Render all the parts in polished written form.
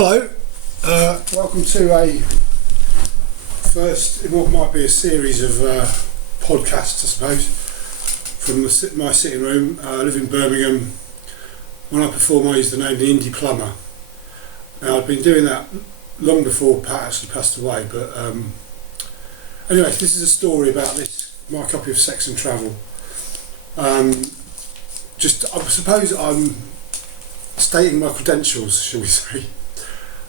Hello, welcome to a first, in what might be a series of podcasts, I suppose, from my sitting room. I live in Birmingham. When I perform, I use the name The Indie Plumber. Now, I've been doing that long before Pat actually passed away, but anyway, this is a story about my copy of Sex and Travel. I suppose I'm stating my credentials, shall we say,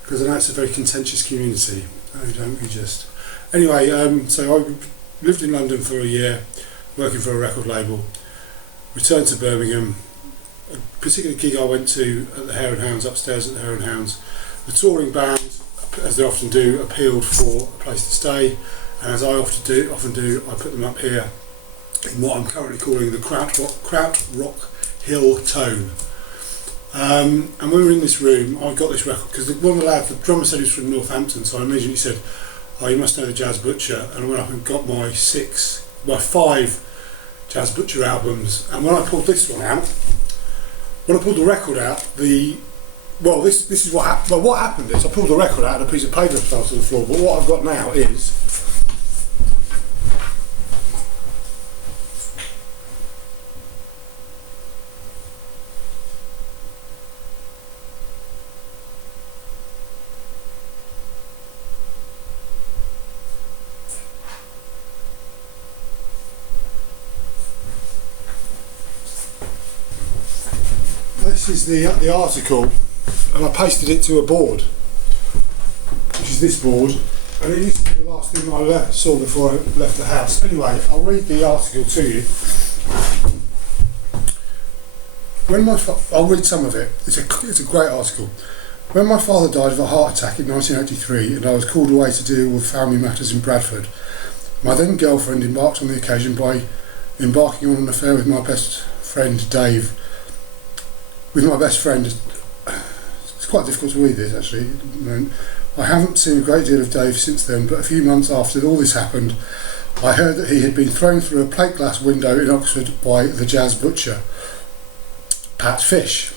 because I know it's a very contentious community. Oh, don't we just? Anyway, so I lived in London for a year, working for a record label, returned to Birmingham. A particular gig I went to at the Hare and Hounds, upstairs at the Hare and Hounds. The touring band, as they often do, appealed for a place to stay, and as I often do, I put them up here in what I'm currently calling the Krautrock Hill Tone. And when we were in this room, I got this record because one of the lads, the drummer, said he was from Northampton, so I immediately said, "Oh, you must know the Jazz Butcher." And I went up and got my 5 Jazz Butcher albums. And when I pulled this one out, when I pulled the record out, this is what happened. Well, what happened is I pulled the record out and a piece of paper fell to the floor. But what I've got now is the article, and I pasted it to a board, which is this board, and it used to be the last thing I saw before I left the house. Anyway, I'll read the article to you. I'll read some of it. It's a great article. When my father died of a heart attack in 1983, and I was called away to deal with family matters in Bradford, my then girlfriend embarked on the occasion by embarking on an affair with my best friend Dave. With my best friend, it's quite difficult to read this actually. I haven't seen a great deal of Dave since then, but a few months after all this happened, I heard that he had been thrown through a plate glass window in Oxford by the Jazz Butcher, Pat Fish.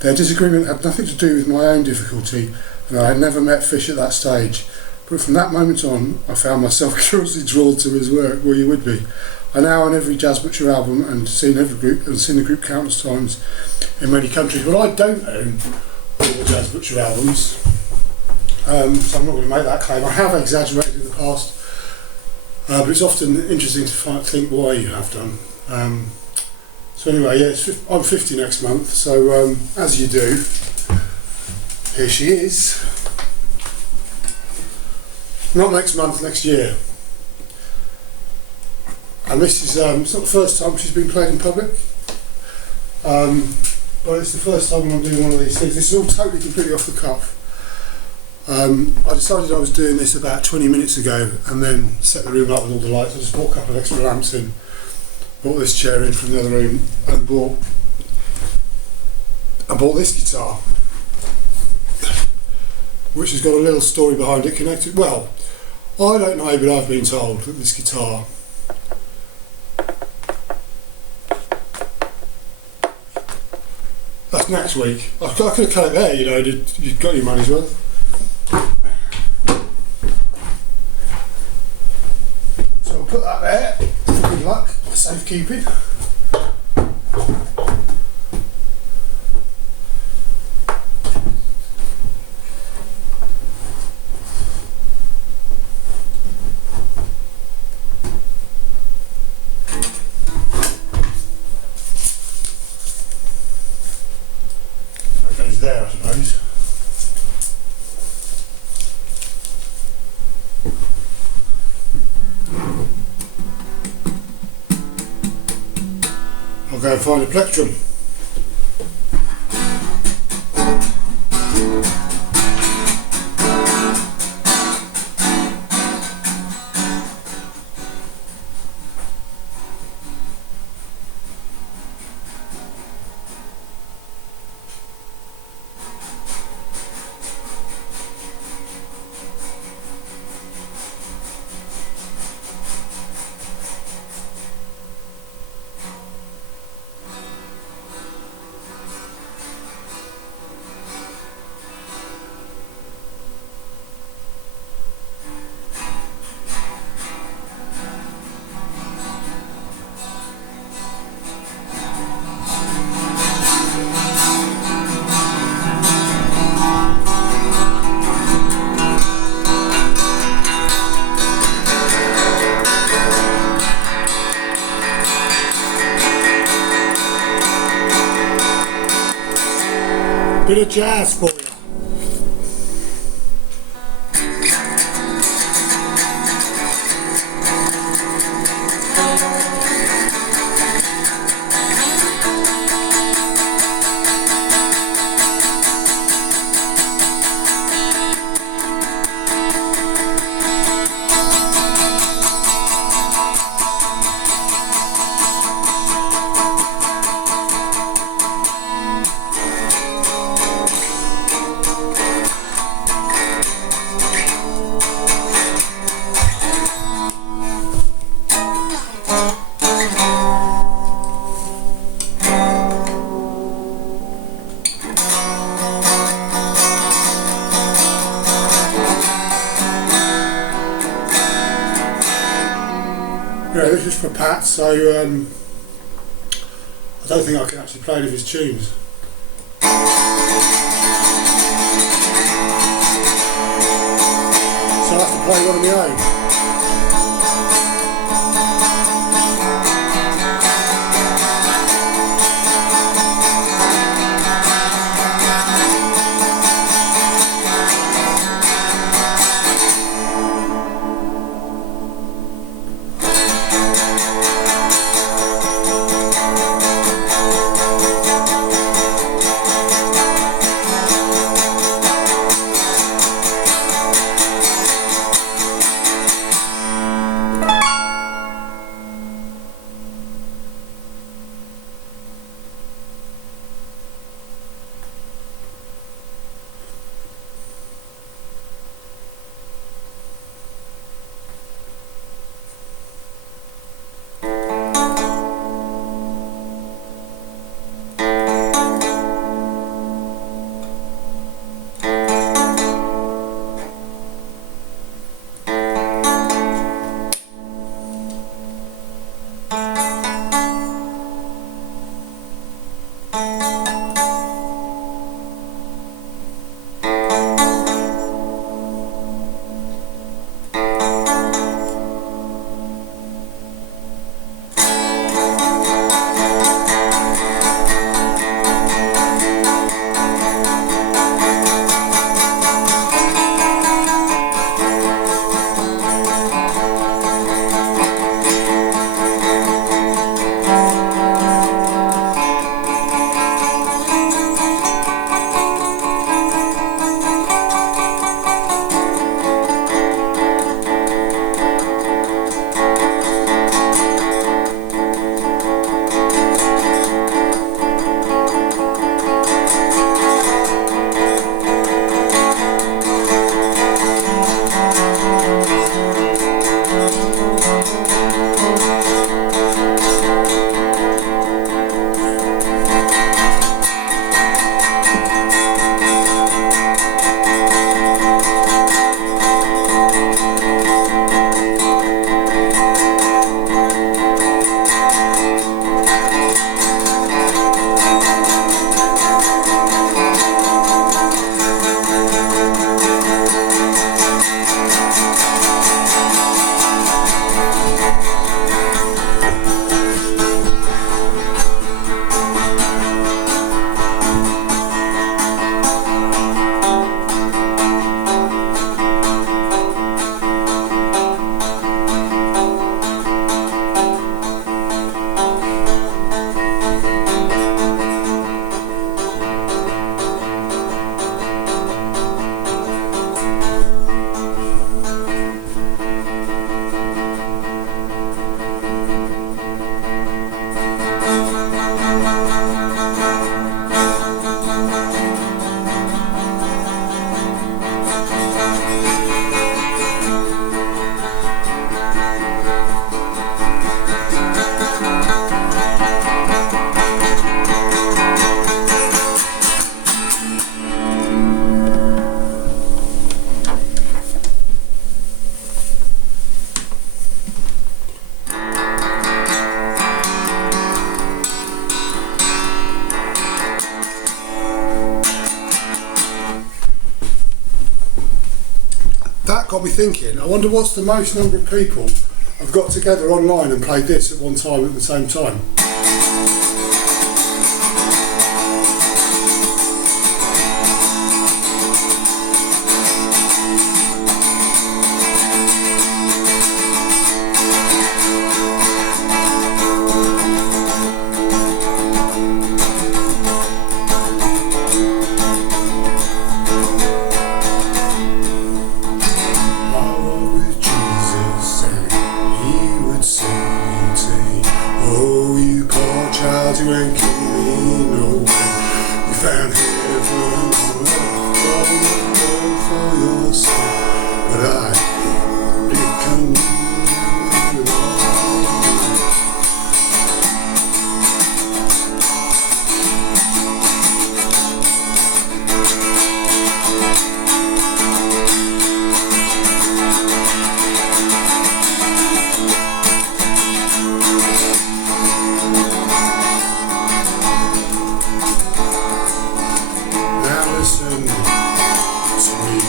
Their disagreement had nothing to do with my own difficulty, and I had never met Fish at that stage. But from that moment on, I found myself curiously drawn to his work. Well, you would be. I now own every Jazz Butcher album and seen the group countless times in many countries. But I don't own all the Jazz Butcher albums, so I'm not going to make that claim. I have exaggerated in the past, but it's often interesting to think why you have done. So anyway, yeah, I'm 50 next month, so as you do, here she is. Not next month, next year. And this is, it's not the first time she's been played in public, but it's the first time when I'm doing one of these things. This is all totally, completely off the cuff. I decided I was doing this about 20 minutes ago and then set the room up with all the lights. I just bought a couple of extra lamps in, bought this chair in from the other room, and bought this guitar, which has got a little story behind it connected. Well, I don't know, but I've been told that this guitar that's next week. I could have cut it there, you know, you've got your money's worth. So I'll put that there, for good luck, safekeeping. There, I suppose. I'll go and find a plectrum. Bit of jazz for you. Yeah, this is for Pat, so I don't think I can actually play any of his tunes. So I have to play one of my own. That got me thinking, I wonder what's the most number of people have got together online and played this at one time at the same time. for your sake, but it can now listen to me.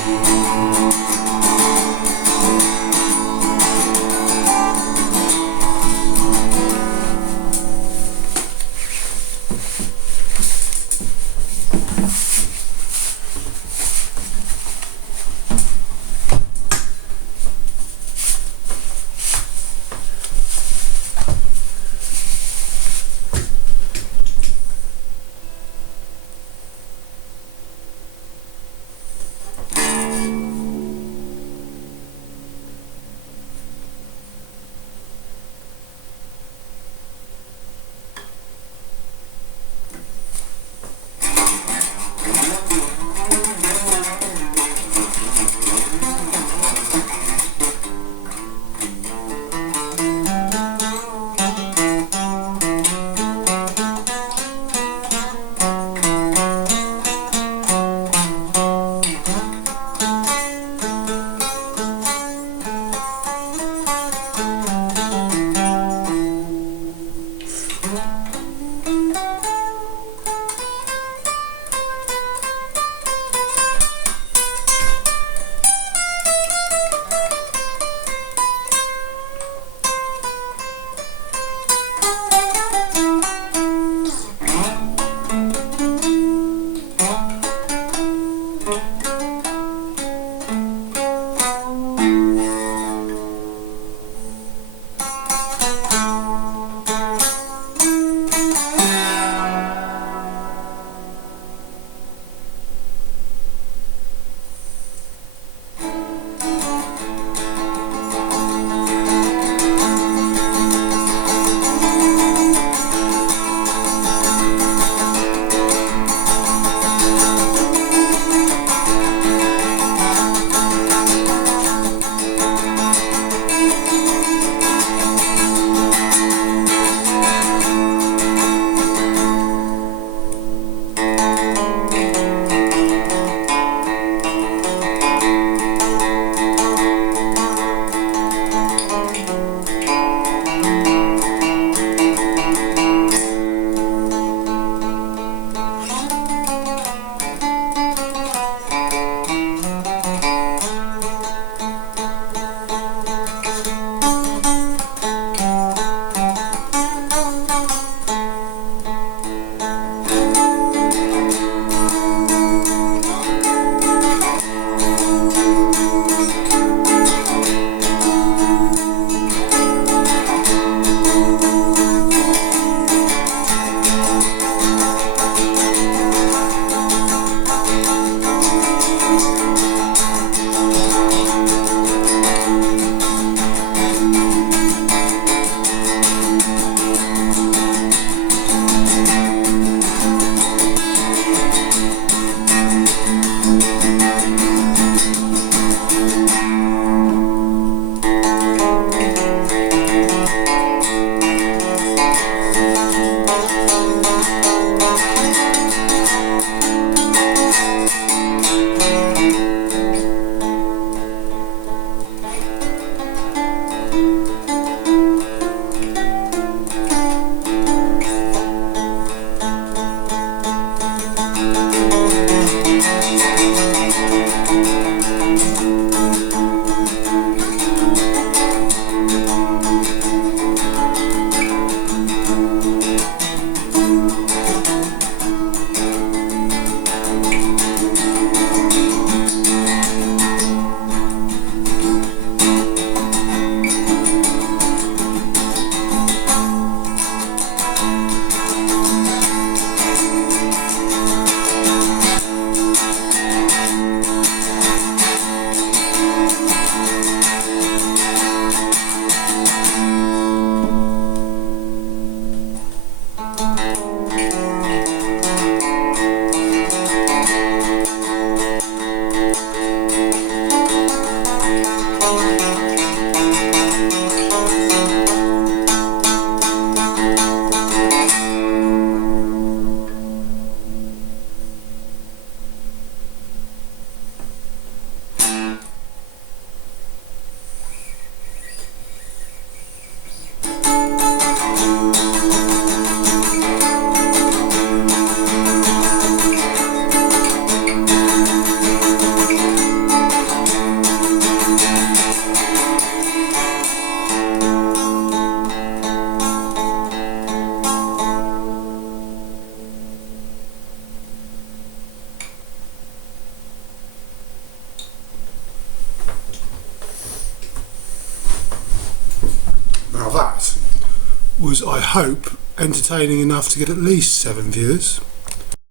was, I hope, entertaining enough to get at least 7 viewers.